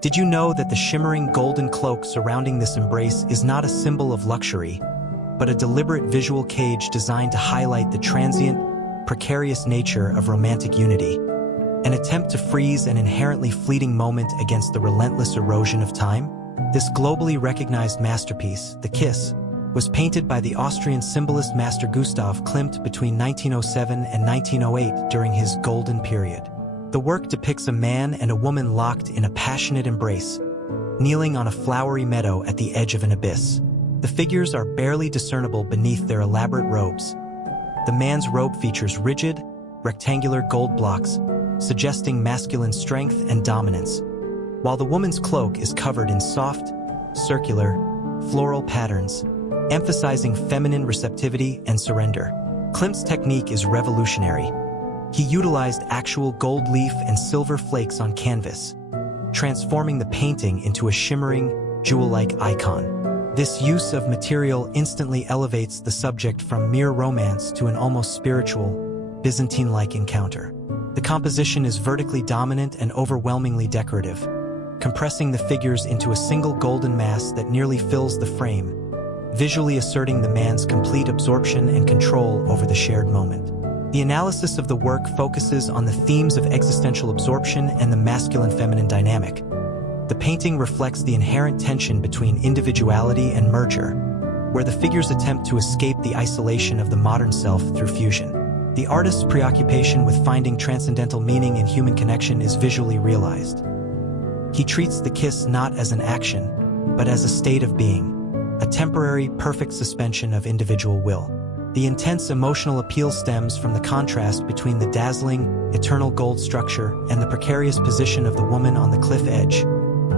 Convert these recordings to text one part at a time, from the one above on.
Did you know that the shimmering golden cloak surrounding this embrace is not a symbol of luxury, but a deliberate visual cage designed to highlight the transient, precarious nature of romantic unity, an attempt to freeze an inherently fleeting moment against the relentless erosion of time? This globally recognized masterpiece, The Kiss, was painted by the Austrian symbolist master Gustav Klimt between 1907 and 1908 during his golden period. The work depicts a man and a woman locked in a passionate embrace, kneeling on a flowery meadow at the edge of an abyss. The figures are barely discernible beneath their elaborate robes. The man's robe features rigid, rectangular gold blocks, suggesting masculine strength and dominance, while the woman's cloak is covered in soft, circular, floral patterns, emphasizing feminine receptivity and surrender. Klimt's technique is revolutionary. He utilized actual gold leaf and silver flakes on canvas, transforming the painting into a shimmering, jewel-like icon. This use of material instantly elevates the subject from mere romance to an almost spiritual, Byzantine-like encounter. The composition is vertically dominant and overwhelmingly decorative, compressing the figures into a single golden mass that nearly fills the frame, visually asserting the man's complete absorption and control over the shared moment. The analysis of the work focuses on the themes of existential absorption and the masculine-feminine dynamic. The painting reflects the inherent tension between individuality and merger, where the figures attempt to escape the isolation of the modern self through fusion. The artist's preoccupation with finding transcendental meaning in human connection is visually realized. He treats the kiss not as an action, but as a state of being, a temporary, perfect suspension of individual will. The intense emotional appeal stems from the contrast between the dazzling, eternal gold structure and the precarious position of the woman on the cliff edge,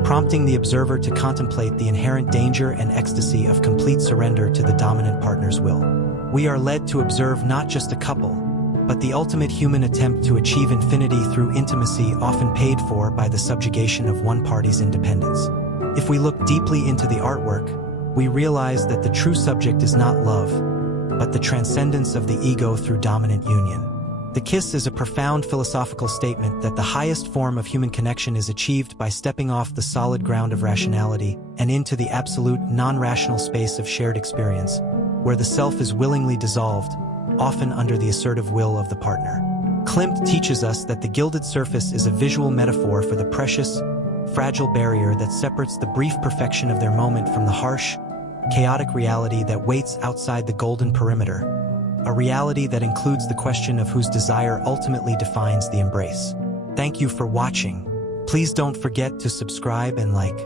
prompting the observer to contemplate the inherent danger and ecstasy of complete surrender to the dominant partner's will. We are led to observe not just a couple, but the ultimate human attempt to achieve infinity through intimacy often paid for by the subjugation of one party's independence. If we look deeply into the artwork, we realize that the true subject is not love, but the transcendence of the ego through dominant union. The Kiss is a profound philosophical statement that the highest form of human connection is achieved by stepping off the solid ground of rationality and into the absolute, non-rational space of shared experience, where the self is willingly dissolved, often under the assertive will of the partner. Klimt teaches us that the gilded surface is a visual metaphor for the precious, fragile barrier that separates the brief perfection of their moment from the harsh, chaotic reality that waits outside the golden perimeter, a reality that includes the question of whose desire ultimately defines the embrace. Thank you for watching. Please don't forget to subscribe and like.